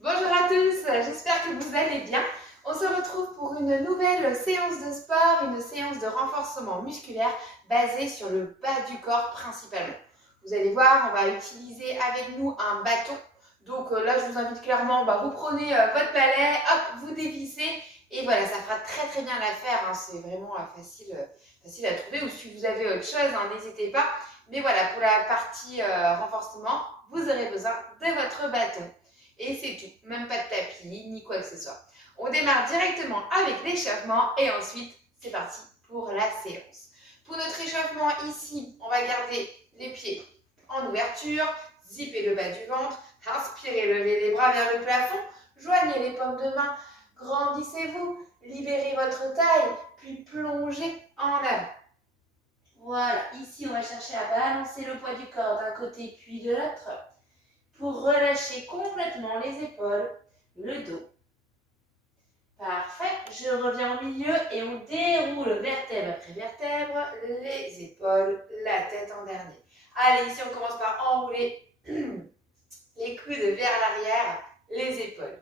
Bonjour à tous, j'espère que vous allez bien. On se retrouve pour une nouvelle séance de sport, une séance de renforcement musculaire basée sur le bas du corps principalement. Vous allez voir, on va utiliser avec nous un bâton. Donc là, je vous invite clairement, vous prenez votre balai, hop, vous dévissez et voilà, ça fera très bien l'affaire. Hein. C'est vraiment facile à trouver. Ou si vous avez autre chose, hein, n'hésitez pas. Mais voilà, pour la partie renforcement, vous aurez besoin de votre bâton. Et c'est tout, même pas de tapis, ni quoi que ce soit. On démarre directement avec l'échauffement et ensuite, c'est parti pour la séance. Pour notre échauffement ici, on va garder les pieds en ouverture, zipper le bas du ventre, inspirez, levez les bras vers le plafond, joignez les paumes de main, grandissez-vous, libérez votre taille, puis plongez en avant. Voilà, ici on va chercher à balancer le poids du corps d'un côté puis de l'autre pour relâcher complètement les épaules, le dos. Parfait, je reviens au milieu et on déroule vertèbre après vertèbre, les épaules, la tête en dernier. Allez, ici on commence par enrouler les coudes vers l'arrière, les épaules.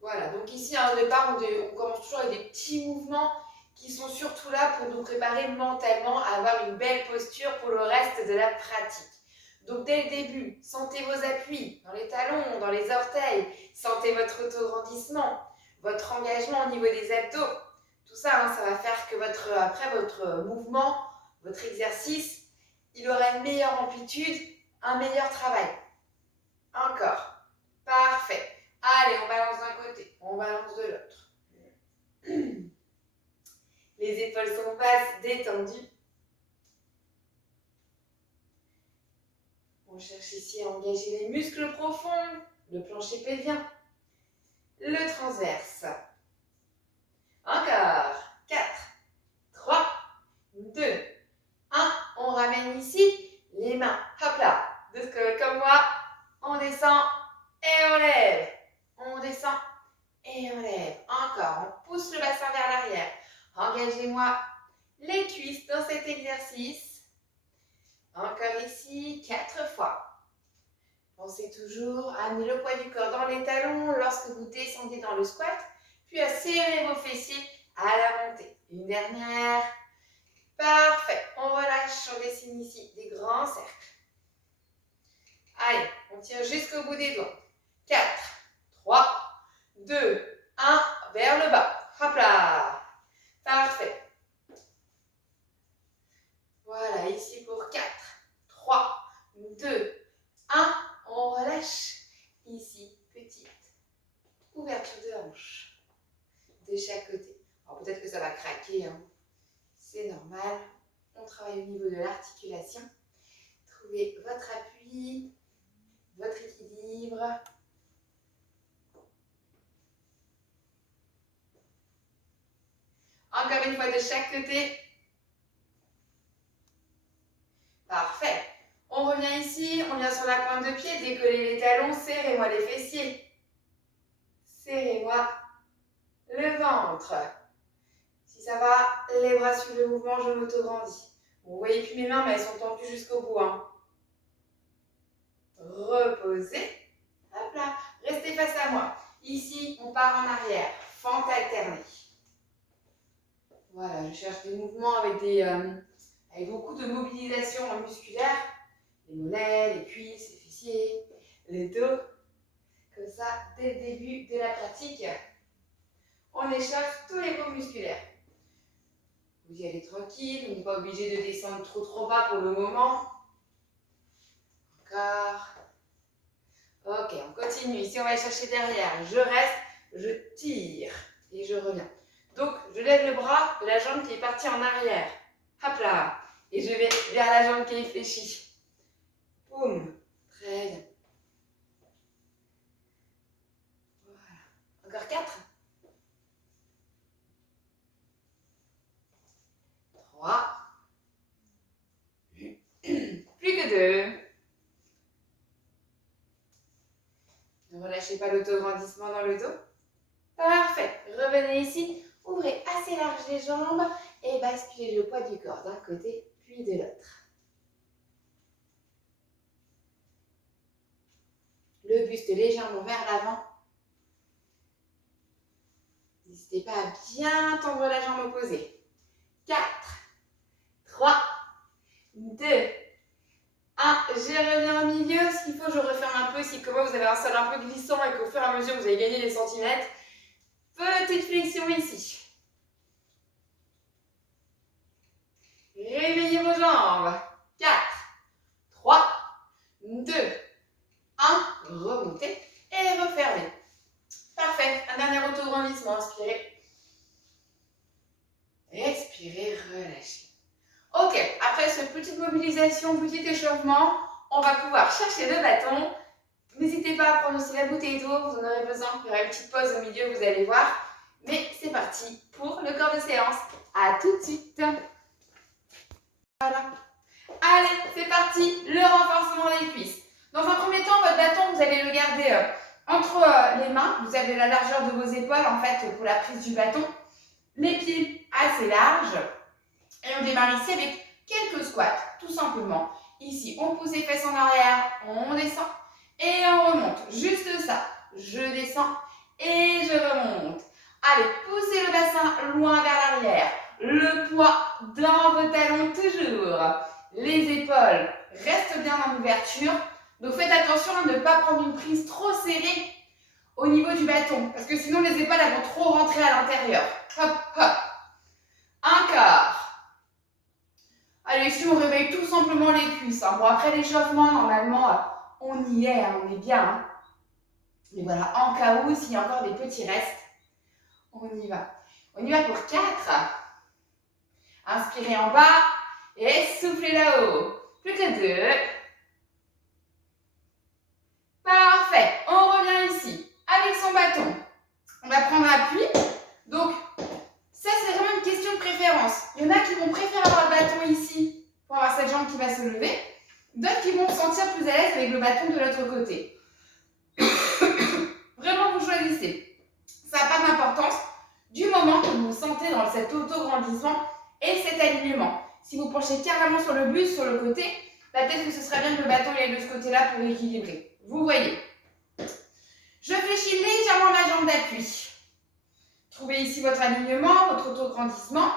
Voilà, donc ici au départ on commence toujours avec des petits mouvements qui sont surtout là pour nous préparer mentalement à avoir une belle posture pour le reste de la pratique. Donc dès le début, sentez vos appuis dans les talons, dans les orteils, sentez votre autograndissement, votre engagement au niveau des abdos. Tout ça, ça va faire que après votre mouvement, votre exercice, il aura une meilleure amplitude, un meilleur travail. Encore. Parfait. Allez, on balance d'un côté, on balance de l'autre. Les épaules sont basses, détendues. On cherche ici à engager les muscles profonds, le plancher pelvien, le transverse. Encore. 4, 3, 2, 1. On ramène ici les mains. Hop là. Comme moi, on descend et on lève. On descend et on lève. Encore. On pousse le bassin vers l'arrière. Engagez-moi les cuisses dans cet exercice. Encore ici, 4 fois. Pensez toujours à amener le poids du corps dans les talons lorsque vous descendez dans le squat, puis à serrer vos fessiers à la montée. Une dernière. Parfait. On relâche, on dessine ici des grands cercles. Allez, on tire jusqu'au bout des doigts. 4, 3, 2, 1, vers le bas. Hop là. Parfait. Voilà, ici pour 4, 3, 2, 1. On relâche. Ici, petite ouverture de hanche de chaque côté. Alors peut-être que ça va craquer, hein. C'est normal. On travaille au niveau de l'articulation. Trouvez votre appui, votre équilibre. Encore une fois de chaque côté. Parfait. On revient ici, on vient sur la pointe de pied, décollez les talons, serrez-moi les fessiers. Serrez-moi le ventre. Si ça va, les bras suivent le mouvement, je m'auto-grandis. Vous voyez plus mes mains, mais elles sont tendues jusqu'au bout. Hein. Reposez. Hop là. Restez face à moi. Ici, on part en arrière. Fente alternée. Voilà, je cherche des mouvements avec beaucoup de mobilisation musculaire. Les mollets, les cuisses, les fessiers, les dos. Comme ça, dès le début de la pratique, on échauffe tous les groupes musculaires. Vous y allez tranquille, vous n'êtes pas obligé de descendre trop bas pour le moment. Encore. Ok, on continue. Ici, on va aller chercher derrière. Je reste, je tire et je reviens. Donc, je lève le bras de la jambe qui est partie en arrière. Hop là. Et je vais vers la jambe qui est fléchie. Boum. Très bien. Voilà. Encore 4. 3. Plus que 2. Ne relâchez pas l'auto-grandissement dans le dos. Parfait. Revenez ici. Ouvrez assez large les jambes et basculez le poids du corps d'un côté puis de l'autre. le buste légèrement vers l'avant. N'hésitez pas à bien tendre la jambe opposée. 4, 3, 2, 1. Je reviens au milieu. S'il faut, je referme un peu. Si comme moi, vous avez un sol un peu glissant et qu'au fur et à mesure, vous allez gagner des centimètres. Petite flexion ici. Réveillez vos jambes. 4, 3, 2, 1. Remontez et refermez. Parfait. Un dernier auto-grandissement. Inspirez. Expirez, relâchez. Ok, après cette petite mobilisation, petit échauffement, on va pouvoir chercher le bâton. N'hésitez pas à prendre aussi la bouteille d'eau, vous en aurez besoin. Il y aura une petite pause au milieu, vous allez voir. Mais c'est parti pour le corps de séance. À tout de suite. Voilà. Allez, c'est parti, le renforcement des cuisses. Dans un premier temps, votre bâton, vous allez le garder entre les mains. Vous avez la largeur de vos épaules, en fait, pour la prise du bâton. Les pieds assez larges. Et on démarre ici avec quelques squats, tout simplement. Ici, on pousse les fesses en arrière, on descend et on remonte. Juste ça. Je descends et je remonte. Allez, poussez le bassin loin vers l'arrière. Le poids dans vos talons toujours. Les épaules restent bien en ouverture. Donc faites attention à ne pas prendre une prise trop serrée au niveau du bâton. Parce que sinon les épaules elles vont trop rentrer à l'intérieur. Hop, hop. Un quart. Allez, ici on réveille tout simplement les cuisses. Bon, après l'échauffement, normalement, on y est, on est bien. Mais voilà, en cas où, s'il y a encore des petits restes, on y va. On y va pour 4. Inspirez en bas et soufflez là-haut. Plus que 2. Parfait. On revient ici avec son bâton. On va prendre appui. Donc, ça, c'est vraiment une question de préférence. Il y en a qui vont préférer avoir le bâton ici pour avoir cette jambe qui va se lever. D'autres qui vont se sentir plus à l'aise avec le bâton de l'autre côté. Vraiment, vous choisissez. Ça n'a pas d'importance du moment que vous vous sentez dans cet auto-grandissement et cet alignement. Si vous penchez carrément sur le buste, sur le côté, peut-être que ce serait bien que le bâton aille de ce côté-là pour équilibrer. Vous voyez. Je fléchis légèrement ma jambe d'appui. Trouvez ici votre alignement, votre auto-grandissement.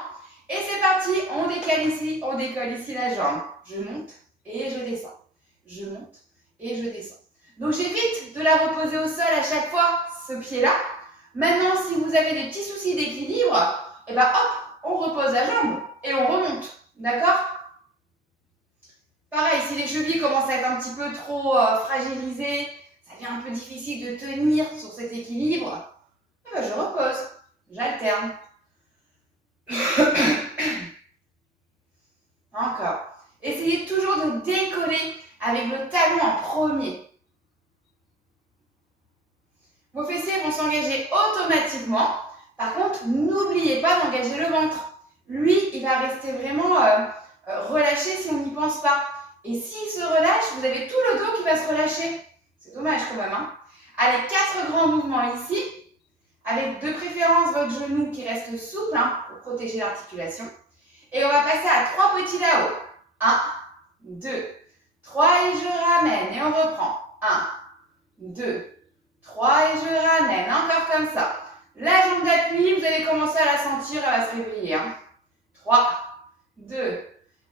Et c'est parti, on décolle ici la jambe. Je monte et je descends. Je monte et je descends. Donc j'évite de la reposer au sol à chaque fois, ce pied-là. Maintenant, si vous avez des petits soucis d'équilibre, et ben hop, on repose la jambe et on remonte. D'accord? Pareil, si les chevilles commencent à être un petit peu trop fragilisées, ça devient un peu difficile de tenir sur cet équilibre, et ben je repose. J'alterne. Encore. Essayez toujours de décoller avec le talon en premier. Vos fessiers vont s'engager automatiquement. Par contre, n'oubliez pas d'engager le ventre. Lui, il va rester vraiment relâché si on n'y pense pas. Et s'il se relâche, vous avez tout le dos qui va se relâcher. C'est dommage quand même. Hein. Allez, 4 grands mouvements ici. Avec de préférence votre genou qui reste souple pour protéger l'articulation. Et on va passer à 3 petits là-haut. 1, 2, 3 et je ramène. Et on reprend. 1, 2, 3 et je ramène. Encore comme ça. La jambe d'appui, vous allez commencer à la sentir, elle va se réveiller. 3, 2,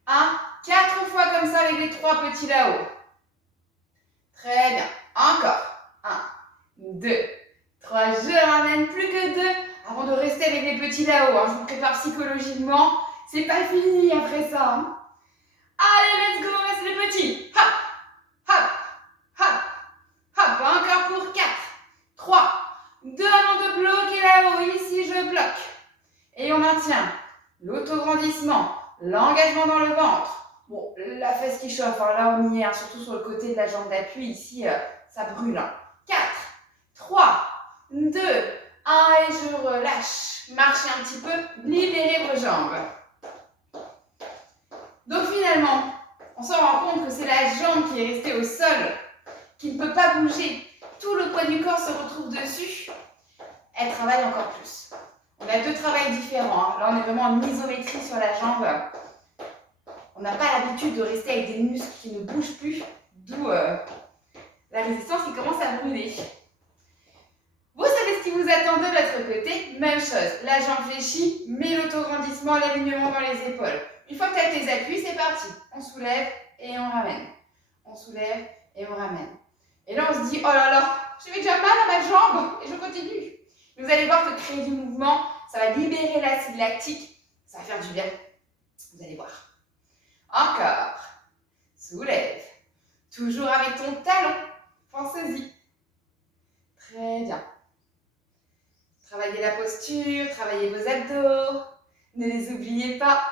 1. 4 fois comme ça avec les 3 petits là-haut. Très bien. Encore. 1, 2, 3, je ramène plus que 2 avant de rester avec les petits là-haut. Je vous prépare psychologiquement. C'est pas fini après ça. Allez, let's go, reste les petits. Hop, hop, hop, hop. Encore pour 4, 3, 2 avant de bloquer là-haut. Ici, je bloque. Et on maintient l'autograndissement, l'engagement dans le ventre. Bon, la fesse qui chauffe, là on y est, surtout sur le côté de la jambe d'appui. Ici, ça brûle. 4, 3, 2, 1 et je relâche. Marchez un petit peu, libérez vos jambes. Donc finalement, on se rend compte que c'est la jambe qui est restée au sol, qui ne peut pas bouger. Tout le poids du corps se retrouve dessus. Elle travaille encore plus. On a 2 travails différents. Là, on est vraiment en isométrie sur la jambe. On n'a pas l'habitude de rester avec des muscles qui ne bougent plus, d'où la la résistance qui commence à brûler. Vous savez ce qui vous attend de l'autre côté? Même chose, la jambe fléchie, mais l'autograndissement, l'alignement dans les épaules. Une fois que tu as tes appuis, c'est parti. On soulève et on ramène. On soulève et on ramène. Et là, on se dit, oh là là, j'avais déjà mal à ma jambe et je continue. Vous allez voir que créer du mouvement, ça va libérer l'acide lactique, ça va faire du bien. Vous allez voir. Encore. Soulève. Toujours avec ton talon. Pensez-y. Très bien. Travaillez la posture, travaillez vos abdos. Ne les oubliez pas.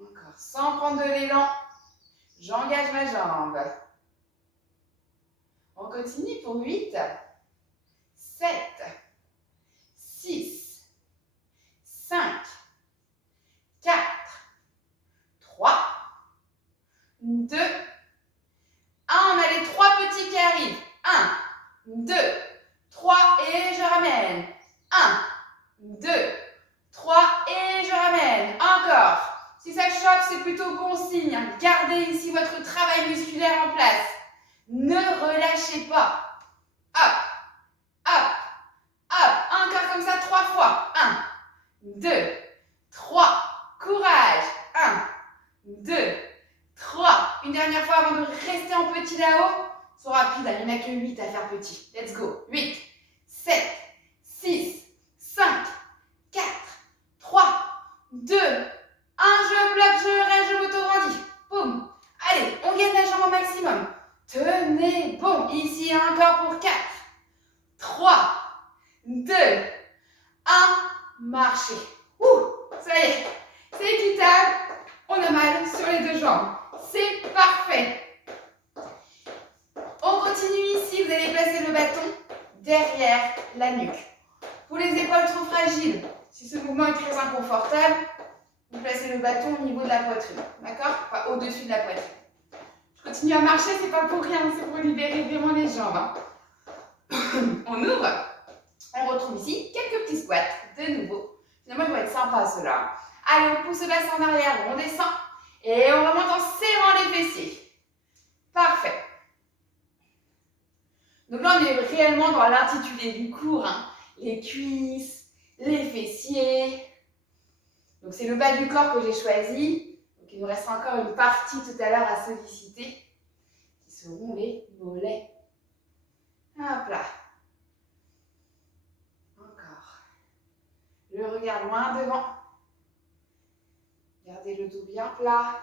Encore. Sans prendre de l'élan, j'engage ma jambe. On continue pour 8, 7, 6, 5, 4, 3, 2, 1. On a les 3 petits qui arrivent. 1, 2, 3 et je ramène. 1, 2, 3 et je ramène. Encore. Si ça chauffe, c'est plutôt bon signe. Gardez ici votre travail musculaire en place. Ne relâchez pas. Hop, hop, hop. Encore comme ça 3 fois. 1, 2, 3. Courage. 1, 2, 3. Une dernière fois avant de rester en petit là-haut. Ils sont rapides, il n'y en a que 8 à faire petit. Let's go. 8, 7, 6, 5, 4, 3, 2, 1. Je bloque, je reste, je m'auto-grandis. Boum. Allez, on gagne la jambe au maximum. Tenez bon. Ici, encore pour 4, 3, 2, 1. Marchez. Ouh, ça y est. C'est équitable. On a mal sur les 2 jambes. C'est parfait. On continue ici. Vous allez placer le bâton derrière la nuque. Pour les épaules trop fragiles, si ce mouvement est très inconfortable, vous placez le bâton au niveau de la poitrine. D'accord? Enfin, au-dessus de la poitrine. Je continue à marcher, c'est pas pour rien, c'est pour libérer vraiment les jambes. Hein. On ouvre. On retrouve ici quelques petits squats. De nouveau. Finalement, ils vont être sympas ceux-là. Allez, on pousse le bassin en arrière, on descend. Et on remonte en serrant les fessiers. Parfait. Donc là, on est réellement dans l'intitulé du cours. Hein. Les cuisses, les fessiers. Donc c'est le bas du corps que j'ai choisi. Donc il nous reste encore une partie tout à l'heure à solliciter. Qui seront les mollets. Hop là. Encore. Le regard loin devant. Gardez le dos bien plat.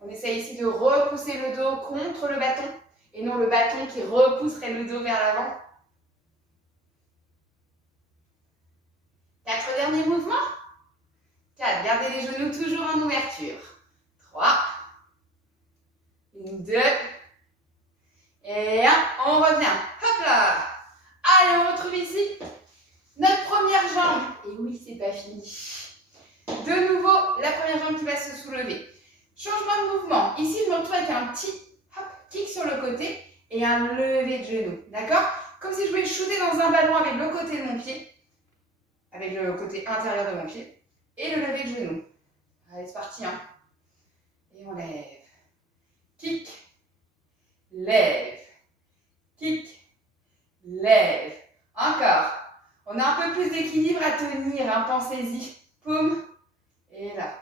On essaie ici de repousser le dos contre le bâton et non le bâton qui repousserait le dos vers l'avant. 4 derniers mouvements. 4. Gardez les genoux toujours en ouverture. 3. 2. Et 1. On revient. Hop là. Allez, on retrouve ici notre première jambe. Et oui, c'est pas fini. De nouveau, la première jambe qui va se soulever. Changement de mouvement. Ici, je me retrouve avec un petit hop, kick sur le côté et un lever de genou. D'accord? Comme si je voulais shooter dans un ballon avec le côté de mon pied, avec le côté intérieur de mon pied, et le lever de genou. Allez, c'est parti. Hein. Et on lève. Kick. Lève. Kick. Lève. Encore. On a un peu plus d'équilibre à tenir. Hein, pensez-y. Poum. Et là.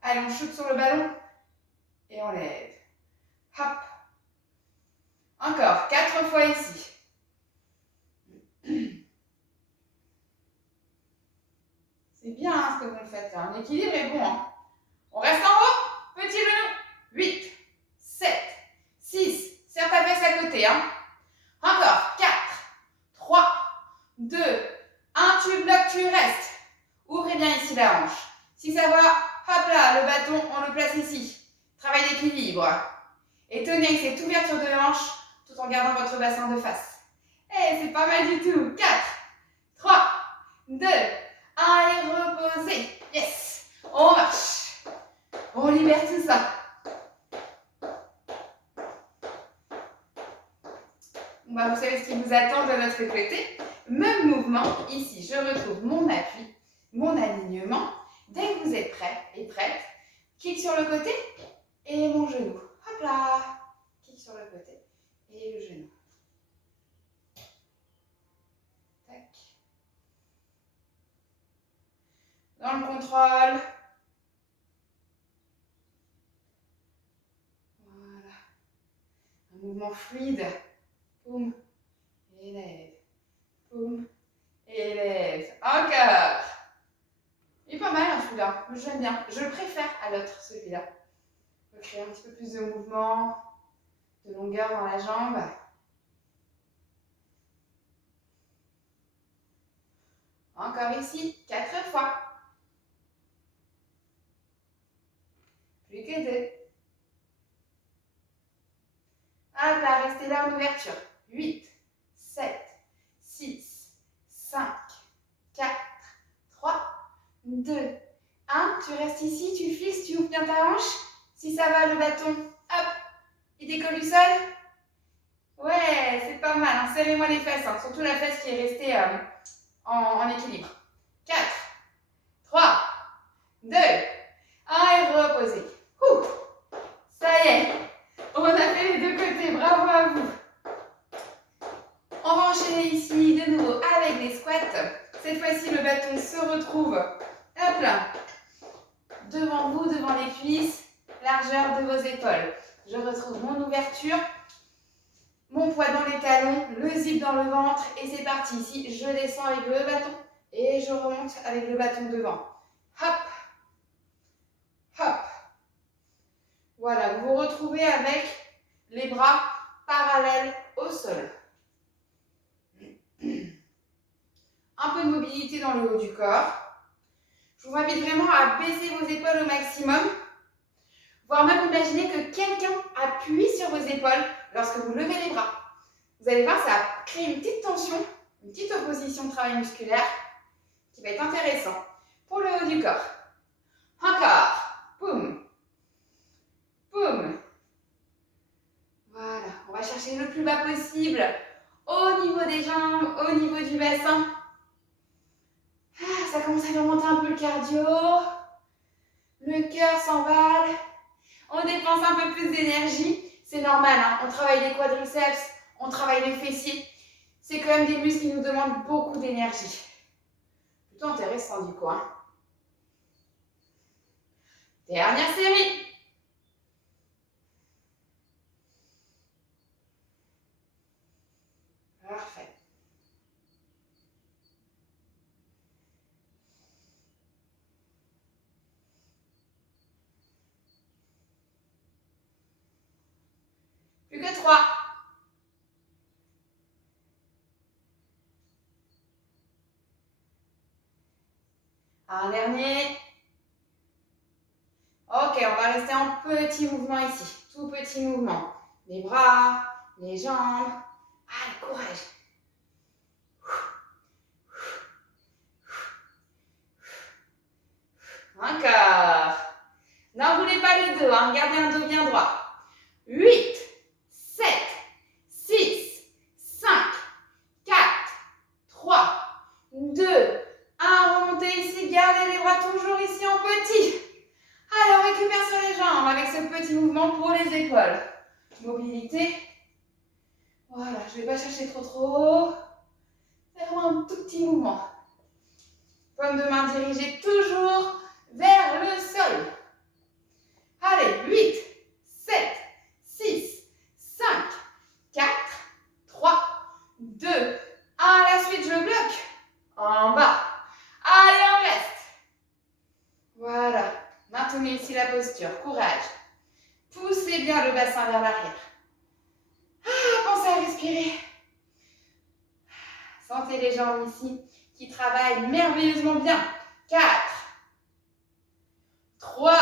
Allez, on shoot sur le ballon. Et on lève. Hop. Encore. 4 fois ici. C'est bien hein, ce que vous faites. Hein. L'équilibre est bon. Hein. On reste en haut. Petit genou. 8, 7, 6. Serre ta fesse à côté. Hein. Encore. 4, 3, 2, 1. Tu bloques, tu restes. Ouvrez bien ici la hanche. Si ça va, hop là, le bâton, on le place ici. Travail d'équilibre. Et tenez avec cette ouverture de hanche tout en gardant votre bassin de face. Et c'est pas mal du tout. 4, 3, 2, 1 et reposez. Yes. On marche. On libère tout ça. Bah, vous savez ce qui vous attend de notre côté. Même mouvement. Ici, je retrouve mon appui, mon alignement. Dès que vous êtes prêt et prête, kick sur le côté et mon genou. Hop là. Kick sur le côté et le genou. Tac. Dans le contrôle. Voilà. Un mouvement fluide. Boum. Élève. Boum. Élève. Encore. Il est pas mal celui-là. J'aime bien. Je le préfère à l'autre, celui-là. On va créer un petit peu plus de mouvement, de longueur dans la jambe. Encore ici, 4 fois. Plus que 2. Hop là, restez là en ouverture. 8, 7, 6, 5, 4, 3, 2, 1. Tu restes ici, tu fixes, tu ouvres bien ta hanche. Si ça va, le bâton, hop, il décolle du sol. Ouais, c'est pas mal. Hein. Serrez-moi les fesses, hein. Surtout la fesse qui est restée en équilibre. 4, 3, 2, 1 et reposez. Ouh, ça y est, on a fait les deux côtés. Bravo à vous. On va enchaîner ici de nouveau avec des squats. Cette fois-ci, le bâton se retrouve, hop là, devant vous, devant les cuisses, largeur de vos épaules. Je retrouve mon ouverture, mon poids dans les talons, le zip dans le ventre et c'est parti. Ici, je descends avec le bâton et je remonte avec le bâton devant. Hop, hop. Voilà, vous vous retrouvez avec les bras parallèles au sol. Un peu de mobilité dans le haut du corps. Je vous invite vraiment à baisser vos épaules au maximum, voire même imaginer que quelqu'un appuie sur vos épaules lorsque vous levez les bras. Vous allez voir, ça va créer une petite tension, une petite opposition de travail musculaire qui va être intéressant pour le haut du corps. Encore. Boum. Boum. Voilà. On va chercher le plus bas possible au niveau des jambes, au niveau du bassin. Ça commence à remonter un peu le cardio. Le cœur s'emballe. On dépense un peu plus d'énergie. C'est normal, hein. On travaille les quadriceps, on travaille les fessiers. C'est quand même des muscles qui nous demandent beaucoup d'énergie. Plutôt intéressant du coup. Hein. Dernière série. Parfait. Plus que 3. Un dernier. Ok, on va rester en petit mouvement ici. Tout petit mouvement. Les bras, les jambes. Allez, courage. Encore. N'enroulez pas le dos, hein. Gardez un dos bien droit. 8, 7, 6, 5, 4, 3, 2, 1. Remontez ici, gardez les bras toujours ici en petit. Allez, on récupère sur les jambes avec ce petit mouvement pour les épaules. Mobilité. Voilà, je ne vais pas chercher trop haut. C'est vraiment un tout petit mouvement. Paume de main dirigée toujours vers le sol. Allez, 8, 7, 6, 5, 4, 3, 2, 1. À la suite, je bloque. En bas. Allez, on reste. Voilà. Maintenez ici la posture. Courage. Poussez bien le bassin vers l'arrière. Pensez à respirer. Sentez les jambes ici qui travaillent merveilleusement bien. 4, 3,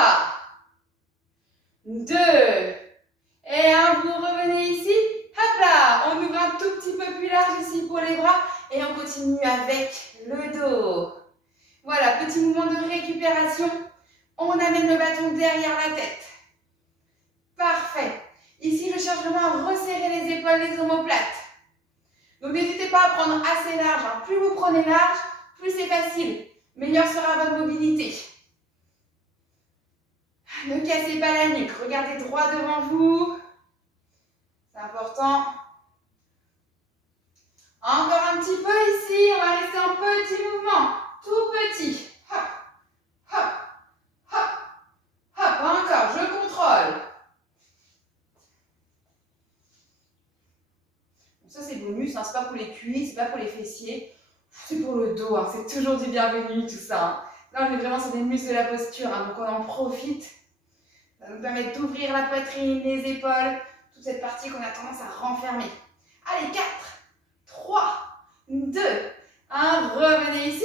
2, et 1. Vous revenez ici. Hop là, on ouvre un tout petit peu plus large ici pour les bras et on continue avec le dos. Voilà, petit mouvement de récupération. On amène le bâton derrière la tête. Parfait. Ici, je cherche vraiment à resserrer les épaules, les omoplates. Donc, n'hésitez pas à prendre assez large. Hein. Plus vous prenez large, plus c'est facile. Meilleure sera votre mobilité. Ne cassez pas la nuque, regardez droit devant vous. C'est important. Encore un petit peu ici, on va rester en petit mouvement, tout petit. Hop, hop, hop, hop, encore, je contrôle. Ça c'est bonus, hein, c'est pas pour les cuisses, c'est pas pour les fessiers, c'est pour le dos, hein, c'est toujours du bienvenu tout ça. Hein. Là on est vraiment sur des muscles de la posture, hein, donc on en profite. Ça va nous permettre d'ouvrir la poitrine, les épaules, toute cette partie qu'on a tendance à renfermer. Allez, 4, 3, 2, 1, revenez ici.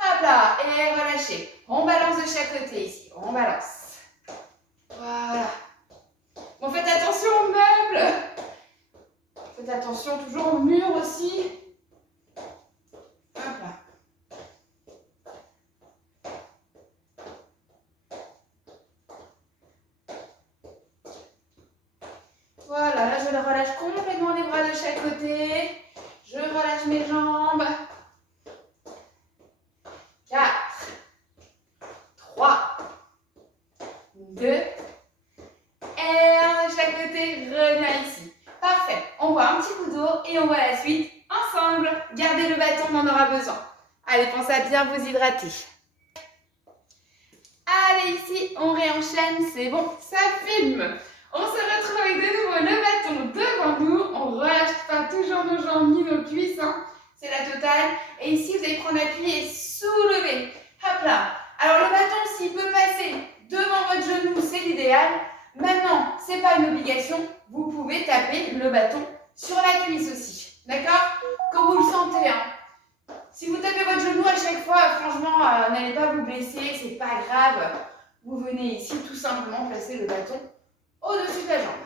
Hop là, et relâchez. On balance de chaque côté ici, on balance. Voilà. Bon, faites attention aux meubles. Faites attention toujours au mur aussi. Hop là. Voilà, là je relâche complètement les bras de chaque côté. Je relâche mes jambes. 4, 3, 2, et 1 de chaque côté. Reviens ici. Parfait. On voit un petit coup d'eau et on voit la suite ensemble. Gardez le bâton, on en aura besoin. Allez, pensez à bien vous hydrater. Allez, ici, on réenchaîne. C'est bon, ça filme. On se retrouve avec de nouveau le bâton devant nous. On relâche pas toujours nos jambes ni nos cuisses. Hein. C'est la totale. Et ici, vous allez prendre appui et soulever. Hop là. Alors, le bâton, s'il peut passer devant votre genou, c'est l'idéal. Maintenant, ce n'est pas une obligation. Vous pouvez taper le bâton sur la cuisse aussi. D'accord? Comme vous le sentez. Hein. Si vous tapez votre genou à chaque fois, franchement, n'allez pas vous blesser. C'est pas grave. Vous venez ici tout simplement placer le bâton au-dessus de la jambe.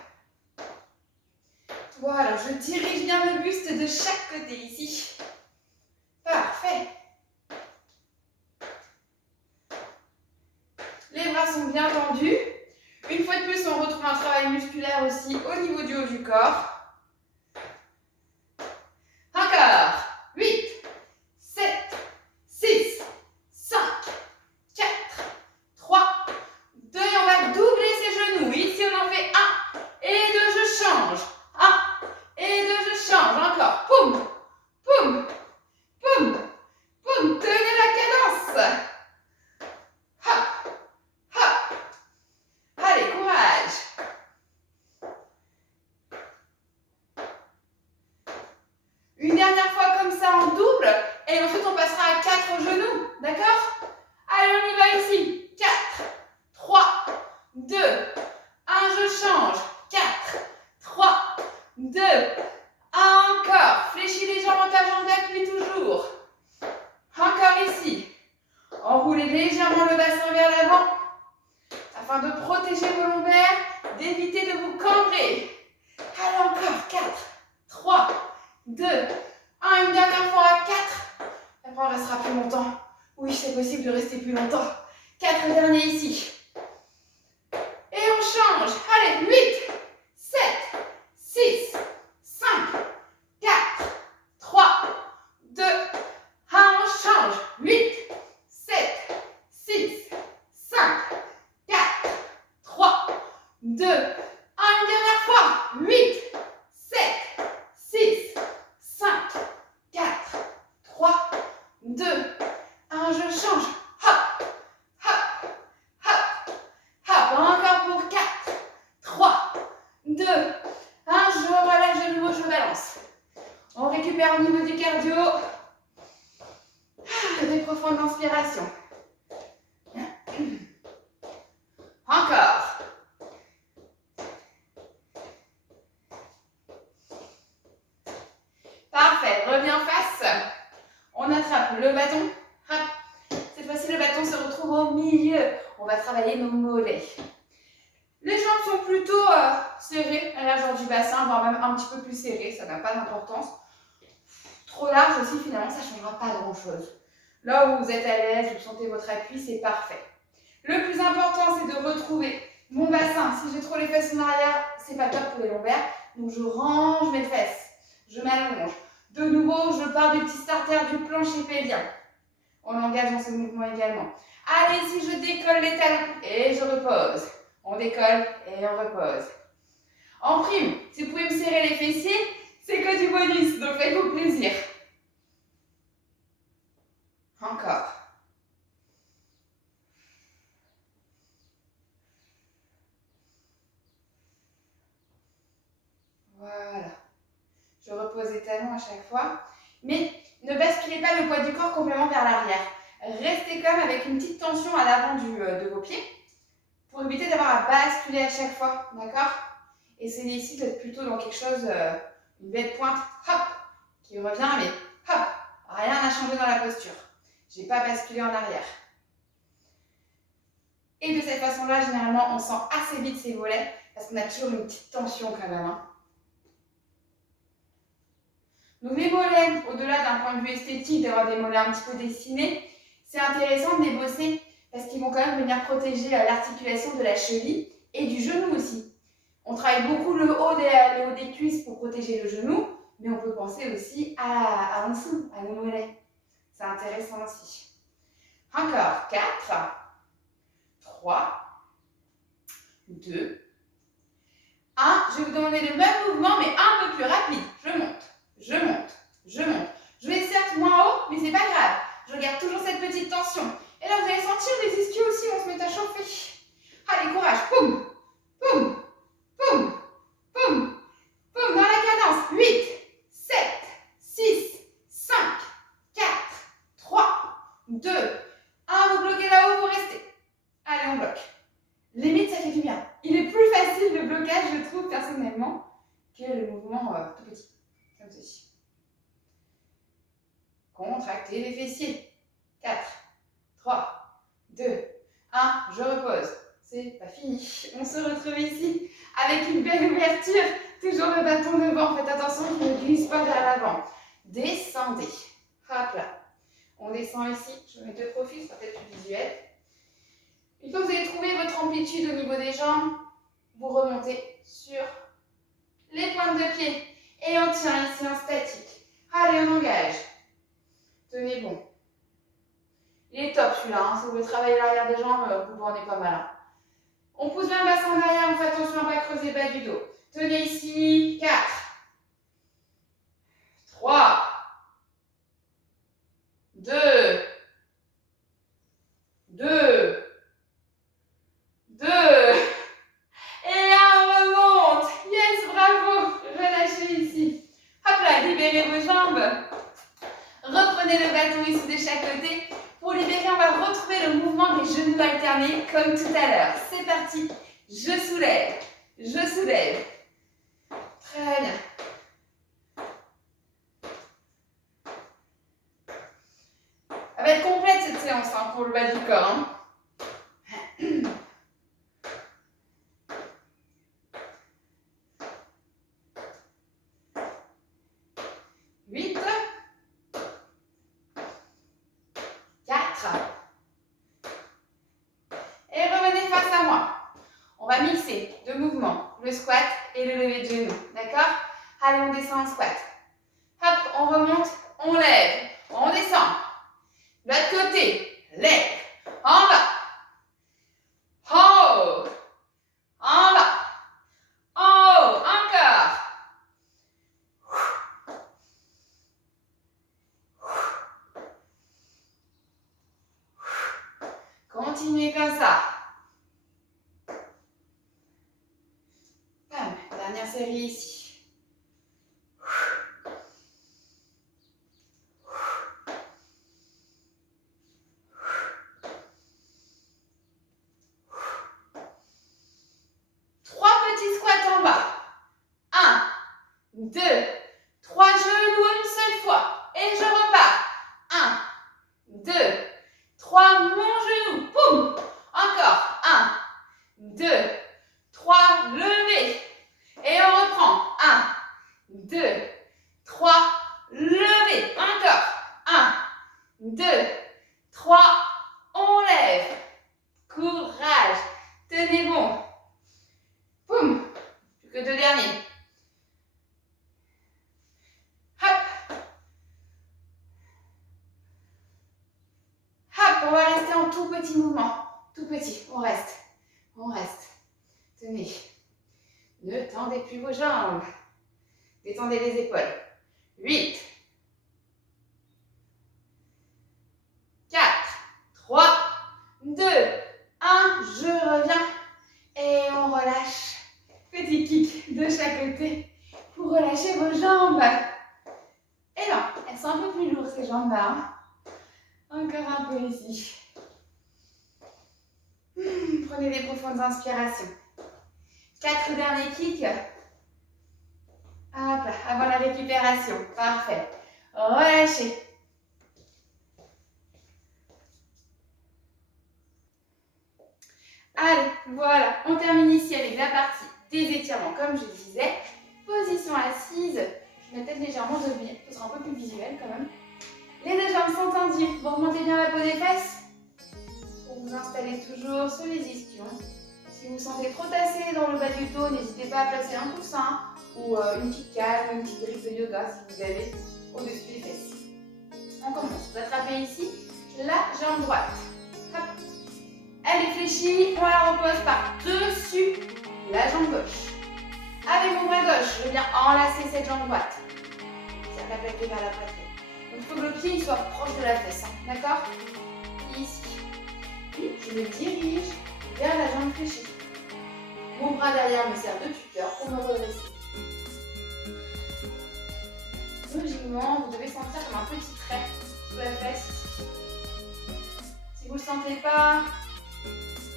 Voilà, je dirige bien le buste de chaque côté ici. Parfait. Les bras sont bien tendus. Une fois de plus, on retrouve un travail musculaire aussi au niveau du haut du corps. Encore. 8, 7, 6, 5, 4, 3, 2, et on va doubler ses genoux. Ici, on en fait 1 et 2, je change. 1 et 2, je change. Encore. Poum, poum, poum, poum. Tenez la cadence. Hop, hop. Allez, courage. Une dernière fois comme ça en double. Et ensuite, on passera à 4 genoux. D'accord? Allez, on y va ici. 4, 3, 2, 1, je change. 4, 3, 2, 1, encore. Fléchis les jambes en ta jambe d'appui toujours. Encore ici. Enroulez légèrement le bassin vers l'avant afin de protéger vos lombaires, d'éviter de vous cambrer. Allez, encore. 4, 3, 2, 1. Une dernière fois à 4. Après, on restera plus longtemps. Oui, c'est possible de rester plus longtemps. 4 derniers ici. Et on change. Allez, 8, 7, 6, 5, 4, 3, 2, 1. On change. 8, 7, 6, 5, 4, 3, 2, 1. Une dernière fois. 8, 7, 6, 5, 4, 3, 2, 1. Je change. Hop, hop, hop, hop. Encore pour 4, 3, 2, 1. Je relâche de nouveau, je balance. On récupère au niveau du cardio. Des profondes inspirations. Encore. Parfait. Reviens face. On attrape le bâton. Hop. Cette fois-ci, le bâton se retrouve au milieu. On va travailler nos mollets. Les jambes sont plutôt serrées à largeur du bassin, voire même un petit peu plus serrées. Ça n'a pas d'importance. Trop large aussi, finalement, ça ne changera pas grand-chose. Là où vous êtes à l'aise, vous sentez votre appui, c'est parfait. Le plus important, c'est de retrouver mon bassin. Si j'ai trop les fesses en arrière, c'est pas top pour les lombaires. Donc, je range mes fesses. Je m'allonge. De nouveau, je pars du petit starter du plancher pelvien. On engage dans ce mouvement également. Allez, si je décolle les talons et je repose. On décolle et on repose. En prime, si vous pouvez me serrer les fessiers, c'est que du bonus, donc faites-vous plaisir. Encore. Voilà. Je repose les talons à chaque fois. Mais ne basculez pas le poids du corps complètement vers l'arrière. Restez comme avec une petite tension à l'avant de vos pieds pour éviter d'avoir à basculer à chaque fois. D'accord? Essayez ici d'être plutôt dans quelque chose, une belle pointe, hop, qui revient, mais hop, rien n'a changé dans la posture. Je n'ai pas basculé en arrière. Et de cette façon-là, généralement, on sent assez vite ses mollets parce qu'on a toujours une petite tension quand même. Hein. Donc les mollets, au-delà d'un point de vue esthétique, d'avoir des mollets un petit peu dessinés, c'est intéressant de les bosser parce qu'ils vont quand même venir protéger l'articulation de la cheville et du genou aussi. On travaille beaucoup le haut des cuisses pour protéger le genou, mais on peut penser aussi à en dessous, à nos mollets. C'est intéressant aussi. Encore 4, 3, 2, 1. Je vais vous demander le même mouvement, mais un peu plus rapide. Je monte, je monte, je monte. Je vais certes moins haut, mais c'est pas grave. Je garde toujours cette petite tension. Et là, vous allez sentir les ischios aussi vont se mettre à chauffer. Allez, courage. Poum, poum, poum, poum, poum. Dans la cadence. 8, 7, 6, 5, 4, 3, 2, 1. Vous bloquez là-haut, vous restez. Allez, on bloque. Limite, ça fait du bien. Il est plus facile le blocage, je trouve, personnellement, que le mouvement tout petit, comme ceci. Contractez les fessiers. 4, 3, 2, 1. Je repose. C'est pas fini. On se retrouve ici avec une belle ouverture. Toujours le bâton devant. Faites attention qu'il ne glisse pas vers l'avant. Descendez. Hop là. On descend ici. Je mets de profil, ça peut être plus visuel. Une fois que vous avez trouvé votre amplitude au niveau des jambes, vous remontez sur les pointes de pied. Et on tient ici en statique. Allez, on engage. Tenez bon. Il est top celui-là. Hein. Si vous voulez travailler l'arrière des jambes, vous en êtes pas mal. Hein. On pousse bien le bassin en arrière. On fait attention à ne pas creuser le bas du dos. Tenez ici. 4, 3, 2, 2, 2. Et on remonte. Yes, bravo. Relâchez ici. Hop là, libérez vos jambes. Reprenez le bâton ici de chaque côté. Pour libérer, on va retrouver le mouvement des genoux alternés comme tout à l'heure. C'est parti. Je soulève. Je soulève. Très bien. Elle va être complète cette séance hein, pour le bas du corps. Hein. 8, 4. Et revenez face à moi. On va mixer deux mouvements, le squat et le lever de genoux. D'accord? Allez, on descend en squat. Hop, on remonte, on lève, on descend. De l'autre côté, lève, en bas, en haut, en bas, en haut, encore. Continuez comme ça. Bam, dernière série ici. vraiment tout petit mouvement. Tout petit. On reste. On reste. Tenez. Ne tendez plus vos jambes. Détendez les épaules. 8, 4, 3, 2, 1. Je reviens. Et on relâche. Petit kick de chaque côté pour relâcher vos jambes. Et non, elles sont un peu plus lourdes ces jambes-là. Hein. Encore un peu ici. Prenez des profondes inspirations. 4 derniers kicks. Hop là, avant la récupération. Parfait. Relâchez. Allez, voilà. On termine ici avec la partie des étirements, comme je disais. Position assise. Je vais peut-être légèrement devenir. Ce sera un peu plus visuel quand même. Les deux jambes sont tendues. Vous remontez bien la peau des fesses. Pour vous installer toujours sur les ischions. Si vous sentez trop tassé dans le bas du dos, n'hésitez pas à placer un coussin ou une petite canne ou une petite brique de yoga si vous avez au-dessus des fesses. On commence. Vous attrapez ici la jambe droite. Hop. Elle est fléchie, on la repose par-dessus la jambe gauche. Avec mon bras gauche, je viens enlacer cette jambe droite. Ça va plaquer vers la poitrine. Donc il faut que le pied soit proche de la fesse. Hein. D'accord? Ici. Puis je me dirige vers la jambe fléchie. Mon bras derrière me sert de tuteur pour me redresser. Logiquement, vous devez sentir comme un petit trait sous la fesse. Si vous ne le sentez pas,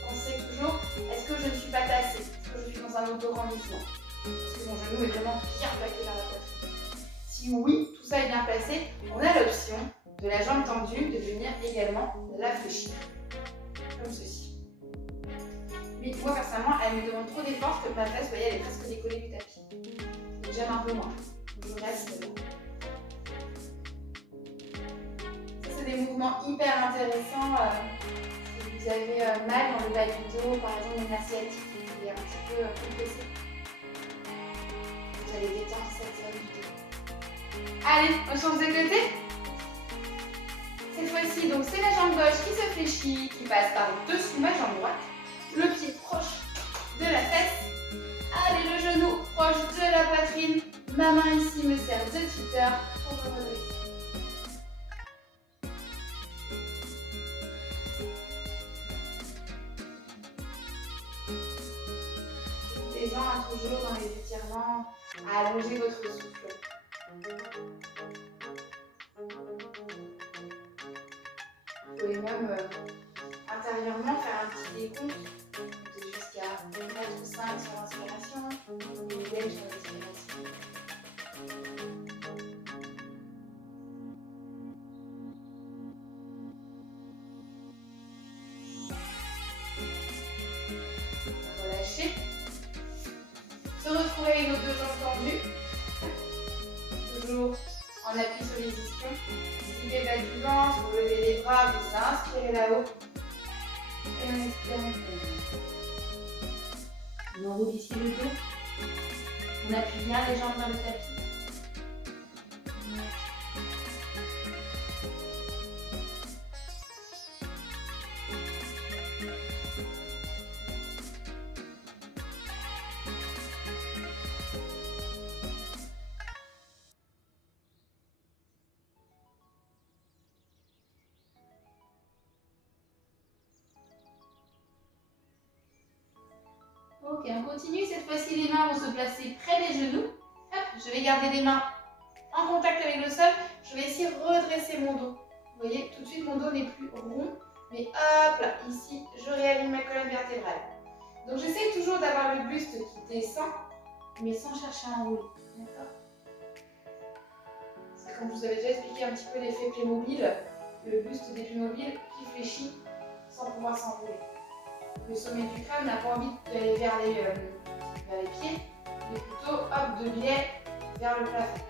pensez toujours, est-ce que je ne suis pas tassée? Est-ce que je suis dans un auto-rendissement? Est-ce que mon genou est vraiment bien plaqué vers la poitrine? Si oui, tout ça est bien placé, on a l'option de la jambe tendue de venir également la fléchir. Comme ceci. Mais moi personnellement, elle me demande trop d'efforts que ma fesse, vous voyez, elle est presque décollée du tapis. Donc j'aime un peu moins. Je reste. Ça, c'est des mouvements hyper intéressants. Si vous avez mal dans le bas du dos, par exemple une sciatique qui est un petit peu compressée, vous allez détendre cette zone du dos. Allez, on change de côté. Cette fois-ci, donc c'est la jambe gauche qui se fléchit, qui passe par-dessus ma jambe droite. Le pied proche de la fesse. Allez, le genou proche de la poitrine. Ma main ici me sert de tuteur pour me redresser. Les gens, toujours dans les étirements, à allonger votre souffle. Vous pouvez même intérieurement faire un petit décompte jusqu'à 4 ou 5 sur l'inspiration et 1 sur l'expiration. Relâchez. Se retrouver avec nos deux jambes tendues. Toujours en appui sur les ischions. Pliez bas du ventre, vous levez les bras, vous inspirez là-haut. Et on expire. On enroule ici le dos. On appuie bien les jambes dans le tapis. Ok, on continue. Cette fois-ci, les mains vont se placer près des genoux. Hop, je vais garder les mains en contact avec le sol. Je vais ici redresser mon dos. Vous voyez, tout de suite, mon dos n'est plus rond. Mais hop là, ici, je réaligne ma colonne vertébrale. Donc, j'essaie toujours d'avoir le buste qui descend, mais sans chercher à enrouler. D'accord? C'est comme je vous avais déjà expliqué un petit peu l'effet Playmobil. Le buste des Playmobil qui fléchit sans pouvoir s'enrouler. Le sommet du crâne n'a pas envie d'aller vers les pieds, mais plutôt hop, de biais vers le plafond.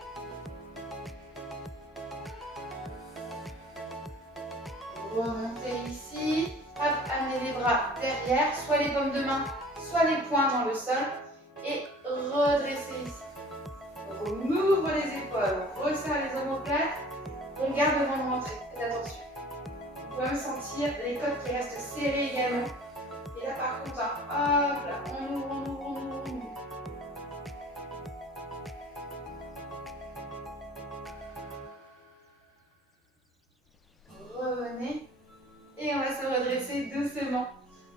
Remontez ici, hop, amenez les bras derrière, soit les paumes de main, soit les poings dans le sol, et redressez ici. On ouvre les épaules, on resserre les omoplates, on garde le ventre rentré. Faites attention. On peut même sentir les côtes qui restent serrées également. Et là par contre, hop là, on ouvre, on ouvre, on ouvre, on ouvre. Revenez. Et on va se redresser doucement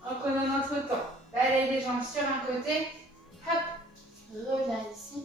en prenant notre temps. Balaye les jambes sur un côté. Hop, reviens ici.